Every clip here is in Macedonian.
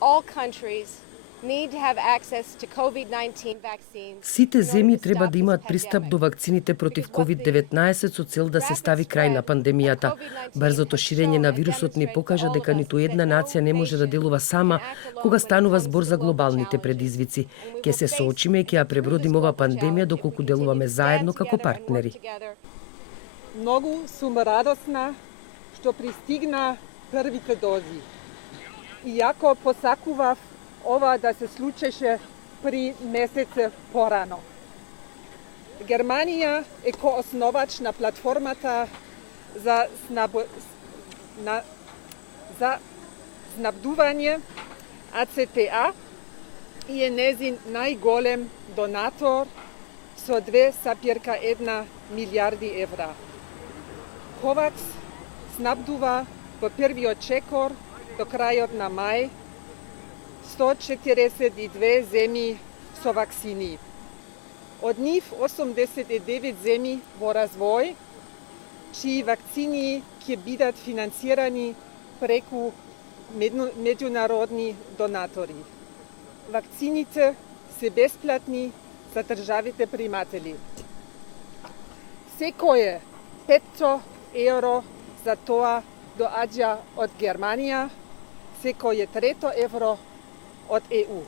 All countries need to have access to COVID-19 vaccines. Сите земји треба да имаат пристап до вакцините против COVID-19 со цел да се стави крај на пандемијата. Брзото ширење на вирусот ни покажа дека ниту една нација не може да делува сама кога станува збор за глобалните предизвици. Ке се соочиме и ќе ја пребродиме ова пандемија доколку делуваме заедно како партнери. Многу сум радосна што пристигна првите дози. Иако посакував ова да се случеше при месеце порано. Германија е коосновач на платформата за снабдување АЦТА и е незин најголем донатор со 2,1 милиарди евра. COVAX снабдува во првиот чекор до крајот на мај 142 земји со вакцини. Од нив 89 земји во развој, чии вакцини ќе бидат финансирани преку меѓународни донатори. Вакцините се бесплатни за државите приматели. Секое 500 евро за тоа доаѓа од Германија, секое трето евро од ЕУ.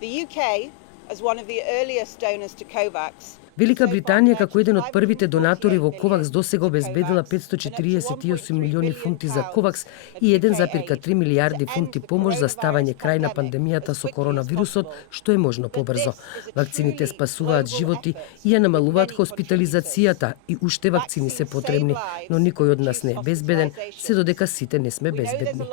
The UK, as one of the earliest donors to COVAX, Велика Британија како еден од првите донатори во COVAX досега обезбедила 548 милиони фунти за COVAX и 1,3 милиарди фунти помош за ставање крај на пандемијата со коронавирусот, што е можно побрзо. Вакцините спасуваат животи и ја намалуваат хоспитализацијата и уште вакцини се потребни, но никој од нас не е безбеден, се додека сите не сме безбедни.